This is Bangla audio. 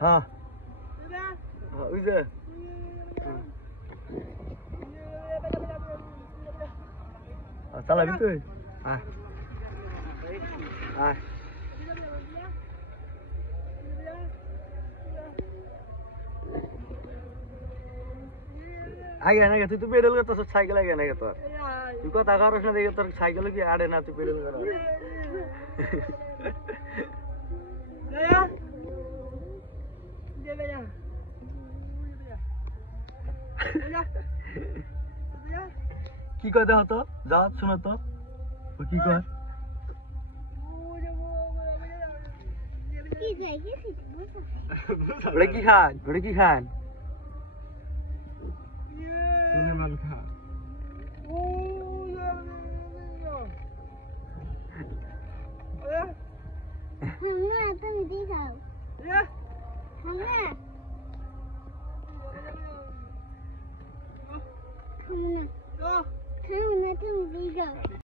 হ্যাঁ ওই যে চালাবি তুই আয় আয় আগে না তুই তো পেডেল করতেছ সাইকেল আগে না তোর তুই কথা কারোর না দেখে তোর সাইকেল কি আড়ে না তুই পেডেল কর কি কথা হতো যা শোনো তো কি কর ওটা কি খান ওটা কি খান তুমি দিয়ে খাও খাও না তুমি দিয়ে খাও